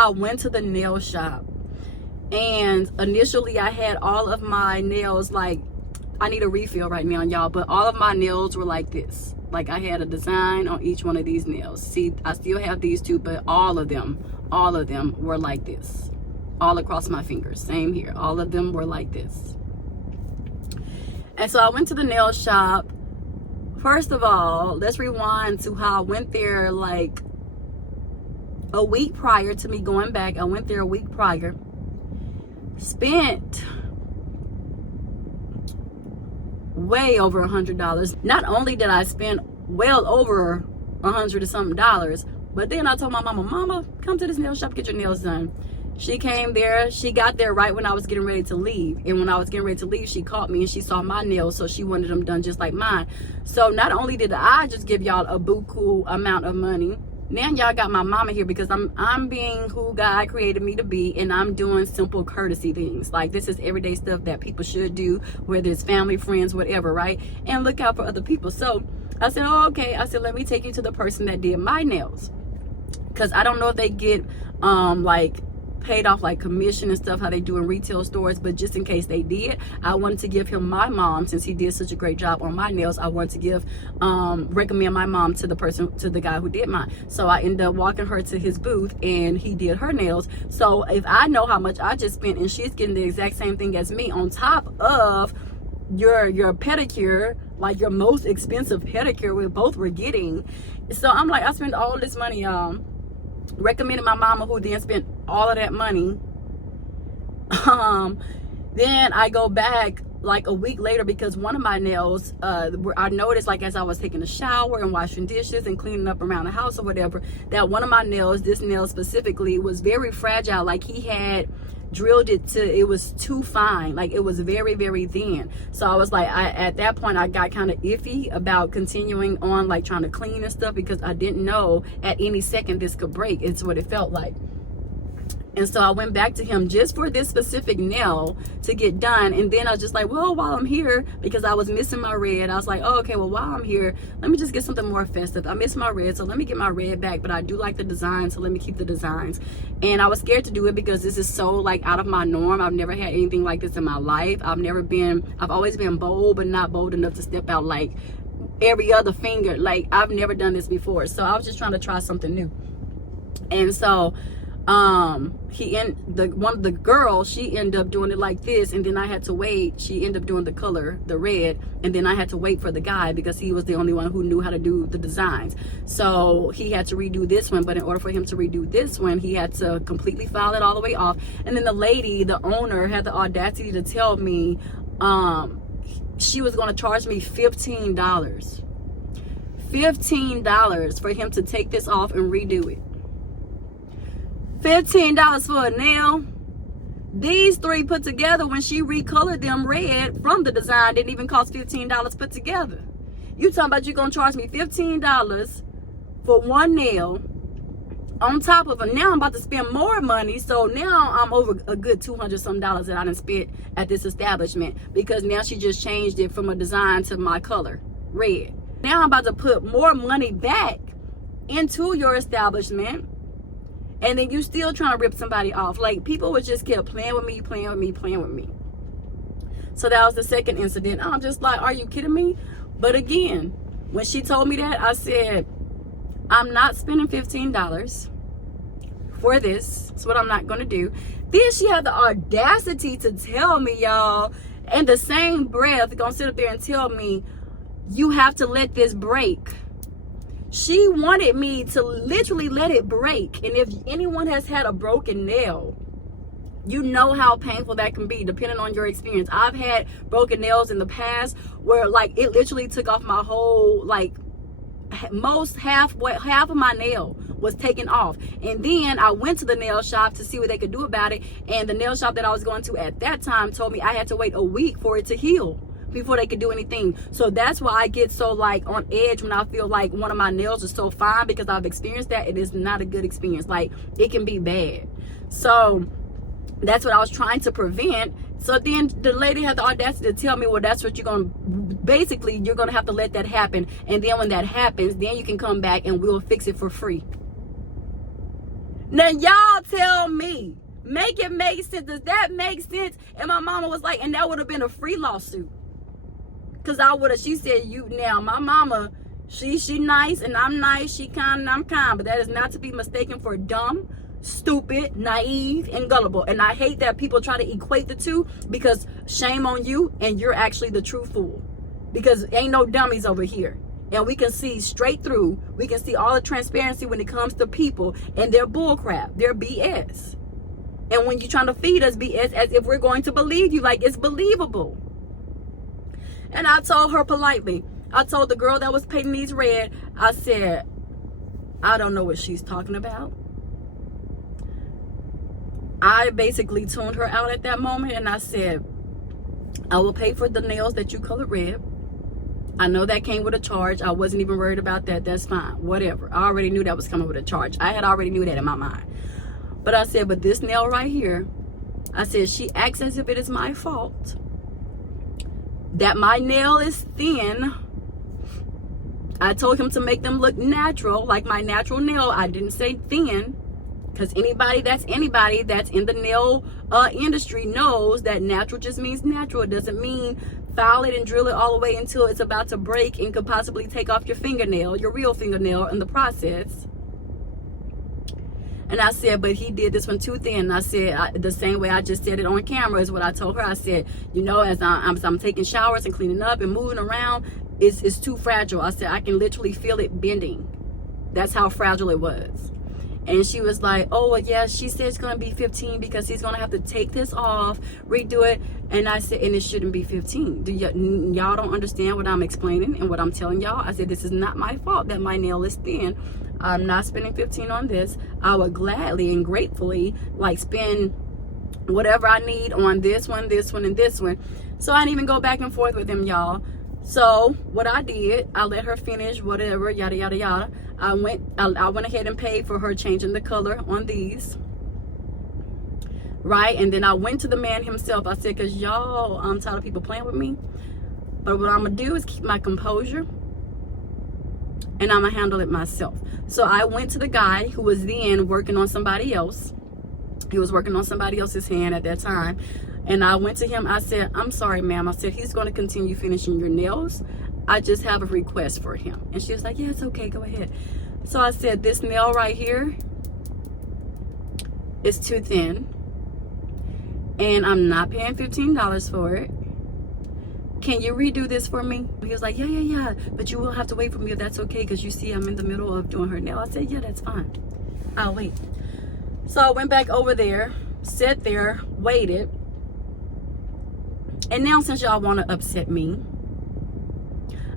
I went to the nail shop, and initially I had all of my nails, like, I need a refill right now, y'all, but all of my nails were like this. Like, I had a design on each one of these nails. See, I still have these two, but all of them were like this, all across my fingers. Same here, all of them were like this. And so I went to the nail shop. First of all, let's rewind to how I went there like a week prior to me going back. I went there a week prior. Spent way over $100. Not only did I spend well over $100 and something, but then I told my mama, come to this nail shop, get your nails done. She came there. She got there right when I was getting ready to leave. And when I was getting ready to leave, she caught me and she saw my nails, so she wanted them done just like mine. So not only did I just give y'all a buku amount of money, now y'all got my mama here because I'm being who God created me to be, and I'm doing simple courtesy things. Like, this is everyday stuff that people should do, whether it's family, friends, whatever, right? And look out for other people. So I said, oh, okay. I said, let me take you to the person that did my nails, because I don't know if they get like paid off like commission and stuff, how they do in retail stores, but just in case they did, I wanted to give him my mom, since he did such a great job on my nails. I wanted to give recommend my mom to the guy who did mine. So I ended up walking her to his booth, and he did her nails. So if I know how much I just spent, and she's getting the exact same thing as me on top of your pedicure, like your most expensive pedicure we both were getting. So I'm like, I spent all this money recommended my mama, who then spent all of that money. Then I go back like a week later, because one of my nails, I noticed, like, as I was taking a shower and washing dishes and cleaning up around the house or whatever, that one of my nails, this nail specifically, was very fragile. Like, he had drilled it to, it was too fine, like it was very, very thin. So I was like, at that point I got kind of iffy about continuing on, like trying to clean and stuff, because I didn't know at any second this could break. It's what it felt like. And so I went back to him just for this specific nail to get done. And then I was just like, well, while I'm here, because I was missing my red, I was like, oh, okay, well, while I'm here, let me just get something more festive. I miss my red, so let me get my red back, but I do like the design, so let me keep the designs. And I was scared to do it because this is so like out of my norm. I've never had anything like this in my life. I've always been bold, but not bold enough to step out like every other finger. Like, I've never done this before. So I was just trying to try something new. And so one of the girls, she ended up doing it like this, and then I had to wait. She ended up doing the color, the red, and then I had to wait for the guy, because he was the only one who knew how to do the designs. So he had to redo this one, but in order for him to redo this one, he had to completely file it all the way off. And then the lady, the owner, had the audacity to tell me she was going to charge me $15 for him to take this off and redo it. $15 for a nail. These three put together, when she recolored them red from the design, didn't even cost $15 put together. You talking about you're gonna charge me $15 for one nail, on top of it. Now I'm about to spend more money, so now I'm over a good $200 some that I done spent at this establishment, because now she just changed it from a design to my color, red. Now I'm about to put more money back into your establishment, and then you still trying to rip somebody off. Like, people would just kept playing with me. So that was the second incident. I'm just like, are you kidding me? But again, when she told me that, I said, I'm not spending $15 for this. That's what I'm not going to do. Then she had the audacity to tell me, y'all, in the same breath, gonna sit up there and tell me, you have to let this break. She wanted me to literally let it break. And if anyone has had a broken nail, you know how painful that can be, depending on your experience. I've had broken nails in the past where, like, it literally took off my whole, like, half of my nail was taken off. And then I went to the nail shop to see what they could do about it. And the nail shop that I was going to at that time told me I had to wait a week for it to heal before they could do anything. So that's why I get so, like, on edge when I feel like one of my nails is so fine, because I've experienced that. It is not a good experience. Like, it can be bad. So that's what I was trying to prevent. So then the lady had the audacity to tell me, well, that's what you're going to, basically, you're going to have to let that happen. And then when that happens, then you can come back and we'll fix it for free. Now y'all tell me, make it make sense. Does that make sense? And my mama was like, and that would have been a free lawsuit. Cause she said, my mama, she nice and I'm nice, she kind and I'm kind, but that is not to be mistaken for dumb, stupid, naive, and gullible. And I hate that people try to equate the two, because shame on you, and you're actually the true fool. Because ain't no dummies over here. And we can see straight through, we can see all the transparency when it comes to people and their bullcrap, their BS. And when you're trying to feed us BS as if we're going to believe you, like it's believable. And I told her politely, I told the girl that was painting these red, I said, I don't know what she's talking about. I basically tuned her out at that moment, and I said, I will pay for the nails that you color red. I know that came with a charge. I wasn't even worried about that. That's fine. Whatever. I already knew that was coming with a charge. I had already knew that in my mind. But I said, but this nail right here, I said, she acts as if it is my fault that my nail is thin. I told him to make them look natural, like my natural nail. I didn't say thin, because anybody that's in the nail industry knows that natural just means natural. It doesn't mean file it and drill it all the way until it's about to break and could possibly take off your fingernail, your real fingernail, in the process. And I said, but he did this one too thin. And I said, the same way I just said it on camera is what I told her. I said, as I'm taking showers and cleaning up and moving around, it's too fragile. I said, I can literally feel it bending. That's how fragile it was. And she was like, oh, well, yeah, she said it's going to be 15 because he's going to have to take this off, redo it. And I said, and it shouldn't be 15. Y'all don't understand what I'm explaining and what I'm telling y'all? I said, this is not my fault that my nail is thin. I'm not spending 15 on this. I would gladly and gratefully spend whatever I need on this one, and this one. So I didn't even go back and forth with him, y'all. So what I did, I let her finish whatever, yada, yada, yada. I went ahead and paid for her changing the color on these. Right? And then I went to the man himself. I said, because y'all, I'm tired of people playing with me. But what I'm going to do is keep my composure. And I'm going to handle it myself. So I went to the guy who was then working on somebody else. He was working on somebody else's hand at that time. And I went to him. I said, I'm sorry, ma'am. I said, he's going to continue finishing your nails. I just have a request for him. And she was like, yeah, it's okay. Go ahead. So I said, this nail right here is too thin. And I'm not paying $15 for it. Can you redo this for me? He was like, yeah. But you will have to wait for me if that's okay, because you see I'm in the middle of doing her nail. I said, yeah, that's fine. I'll wait. So I went back over there, sat there, waited. And now since y'all want to upset me,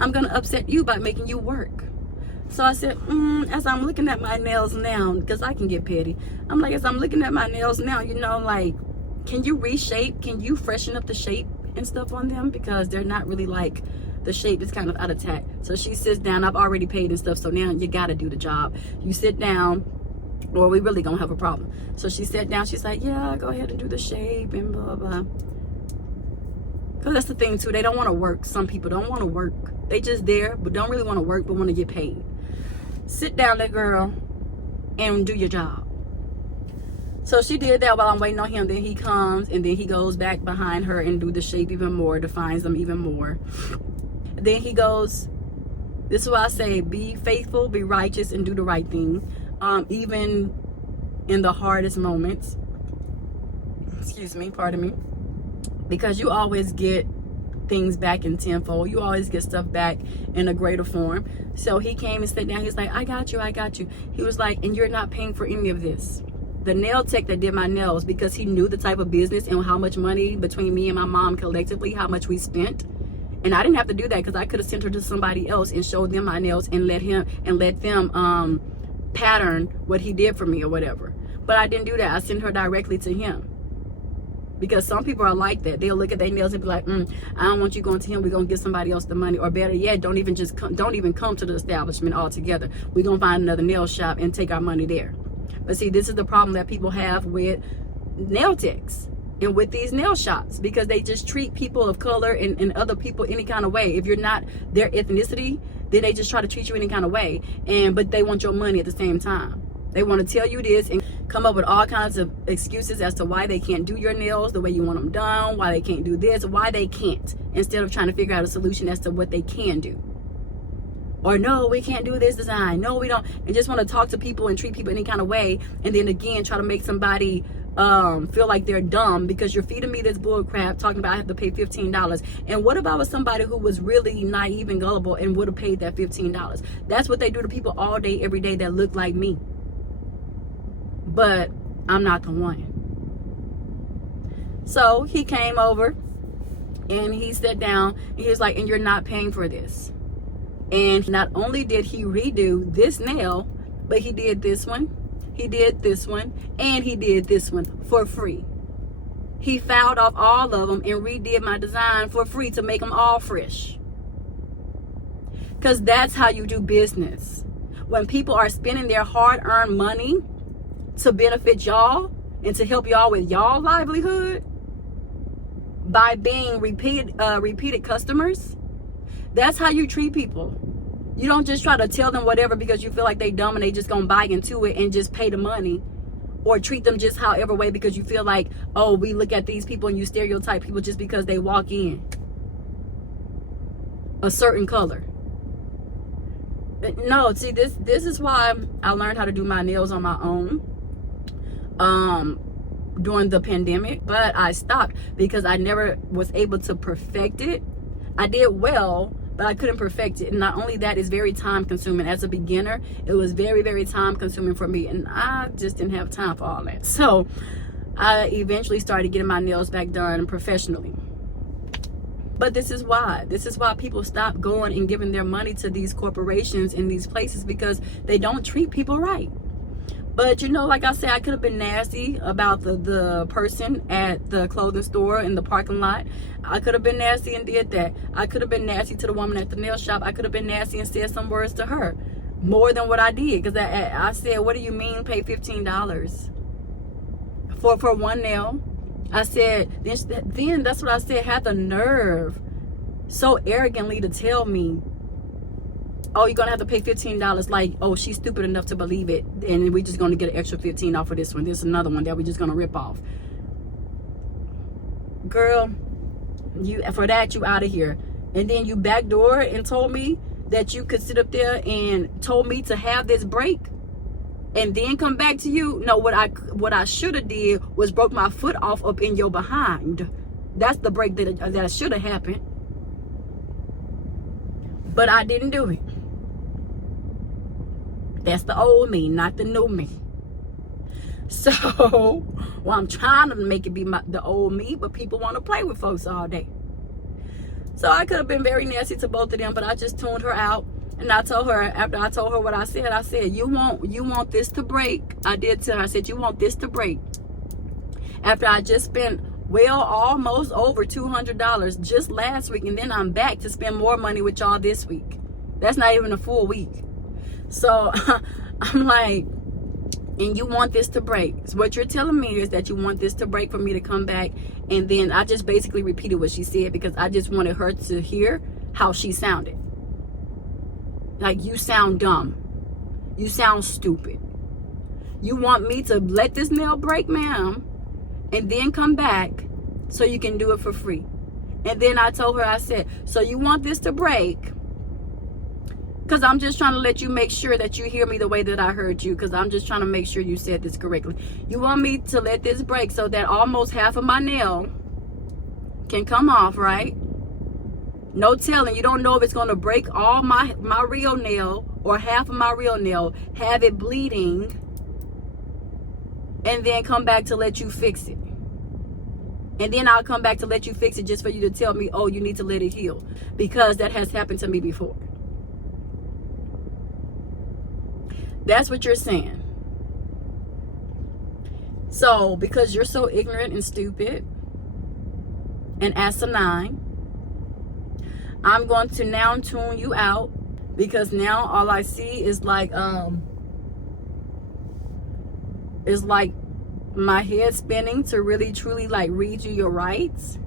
I'm going to upset you by making you work. So I said, as I'm looking at my nails now, because I can get petty. I'm like, as I'm looking at my nails now, can you reshape? Can you freshen up the shape and stuff on them? Because they're not really the shape is kind of out of tact. So she sits down. I've already paid and stuff. So now you got to do the job. You sit down or we really going to have a problem. So she sat down. She's like, yeah, go ahead and do the shape and blah, blah. Because that's the thing too. They don't want to work. Some people don't want to work. They just there, but don't really want to work, but want to get paid. Sit down, that girl, and do your job. So she did that while I'm waiting on him. Then he comes, and then he goes back behind her and do the shape even more, defines them even more. Then he goes, this is why I say, be faithful, be righteous, and do the right thing. Even in the hardest moments. Excuse me, pardon me. Because you always get things back in tenfold. You always get stuff back in a greater form. So he came and sat down. He's like, I got you. He was like, and you're not paying for any of this. The nail tech that did my nails, because he knew the type of business and how much money between me and my mom collectively, how much we spent. And I didn't have to do that, because I could have sent her to somebody else and showed them my nails and let them pattern what he did for me or whatever. But I didn't do that. I sent her directly to him. Because some people are like that. They'll look at their nails and be like, I don't want you going to him. We're going to give somebody else the money. Or better yet, don't even come to the establishment altogether. We're going to find another nail shop and take our money there. But see, this is the problem that people have with nail techs and with these nail shops, because they just treat people of color and other people any kind of way. If you're not their ethnicity, then they just try to treat you any kind of way. But they want your money at the same time. They want to tell you this and come up with all kinds of excuses as to why they can't do your nails the way you want them done, why they can't do this, why they can't, instead of trying to figure out a solution as to what they can do. Or no, we can't do this design. No, we don't. And just want to talk to people and treat people any kind of way. And then again, try to make somebody feel like they're dumb because you're feeding me this bull crap talking about I have to pay $15. And what if I was somebody who was really naive and gullible and would have paid that $15? That's what they do to people all day, every day that look like me. But I'm not the one. So he came over and he sat down and he was like, and you're not paying for this. And not only did he redo this nail, but he did this one, he did this one, and he did this one for free. He filed off all of them and redid my design for free to make them all fresh. Because that's how you do business. When people are spending their hard-earned money to benefit y'all and to help y'all with y'all livelihood by being repeated customers, that's how you treat people. You don't just try to tell them whatever because you feel like they dumb and they just gonna buy into it and just pay the money, or treat them just however way because you feel like, oh, we look at these people and you stereotype people just because they walk in a certain color. No, see, this is why I learned how to do my nails on my own during the pandemic, but I stopped because I never was able to perfect it. I did well, but I couldn't perfect it. And not only that, it's very time consuming. As a beginner, it was very, very time consuming for me. And I just didn't have time for all that. So I eventually started getting my nails back done professionally. But this is why people stop going and giving their money to these corporations in these places, because they don't treat people right. But you know, like I said, I could have been nasty about the person at the clothing store in the parking lot. I could have been nasty and did that. I could have been nasty to the woman at the nail shop. I could have been nasty and said some words to her, more than what I did. Because I said, what do you mean pay $15 for one nail? I said, then that's what I said, had the nerve so arrogantly to tell me, oh, you're gonna have to pay $15. Like, oh, she's stupid enough to believe it, and we're just gonna get an extra $15 off of this one. There's another one that we're just gonna rip off. Girl, you out of here. And then you backdoor and told me that you could sit up there and told me to have this break and then come back to you. No, what I should have did was broke my foot off up in your behind. That's the break that should have happened. But I didn't do it. That's the old me, not the new me. So, well, I'm trying to make it be the old me, but people want to play with folks all day. So I could have been very nasty to both of them, but I just tuned her out. And I told her, after I told her what I said, you want this to break. I did tell her, I said, you want this to break. After I just spent, well, almost over $200 just last week, and then I'm back to spend more money with y'all this week. That's not even a full week. So I'm like, and you want this to break. So what you're telling me is that you want this to break for me to come back. And then I just basically repeated what she said because I just wanted her to hear how she sounded. Like, you sound dumb. You sound stupid. You want me to let this nail break, ma'am, and then come back so you can do it for free. And then I told her, I said, so you want this to break? Because I'm just trying to let you make sure that you hear me the way that I heard you. Because I'm just trying to make sure you said this correctly. You want me to let this break so that almost half of my nail can come off, right? No telling. You don't know if it's going to break all my real nail or half of my real nail, have it bleeding, and then come back to let you fix it. And then I'll come back to let you fix it just for you to tell me, oh, you need to let it heal. Because that has happened to me before. That's what you're saying. So, because you're so ignorant and stupid and asinine, I'm going to now tune you out, because now all I see is like my head spinning to really truly like read you your rights.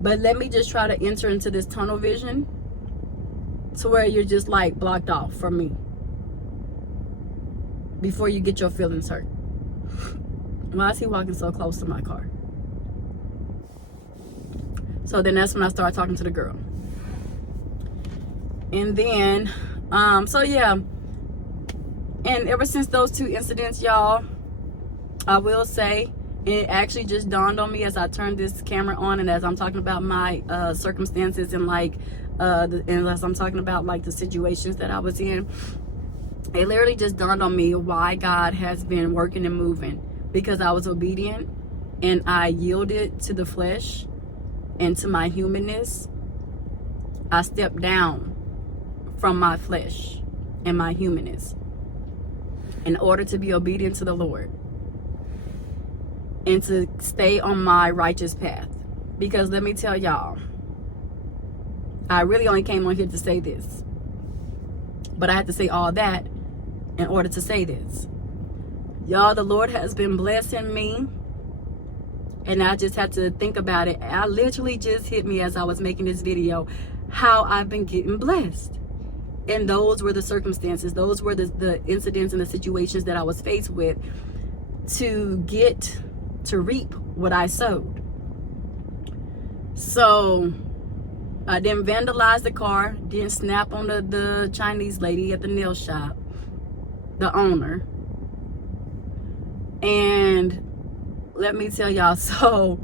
But let me just try to enter into this tunnel vision to where you're just like blocked off from me before you get your feelings hurt. Why is he walking so close to my car? So then that's when I started talking to the girl. And then, so yeah. And ever since those two incidents, y'all, I will say, it actually just dawned on me as I turned this camera on and as I'm talking about my circumstances and like, and as I'm talking about like the situations that I was in, it literally just dawned on me why God has been working and moving. Because I was obedient and I yielded to the flesh and to my humanness. I stepped down from my flesh and my humanness in order to be obedient to the Lord and to stay on my righteous path. Because let me tell y'all, I really only came on here to say this, but I had to say all that in order to say this. Y'all, the Lord has been blessing me, and I just had to think about it. I literally just hit me as I was making this video how I've been getting blessed. And those were the circumstances, those were the incidents and the situations that I was faced with to reap what I sowed. So I didn't vandalize the car, didn't snap on the Chinese lady at the nail shop, the owner. And let me tell y'all, so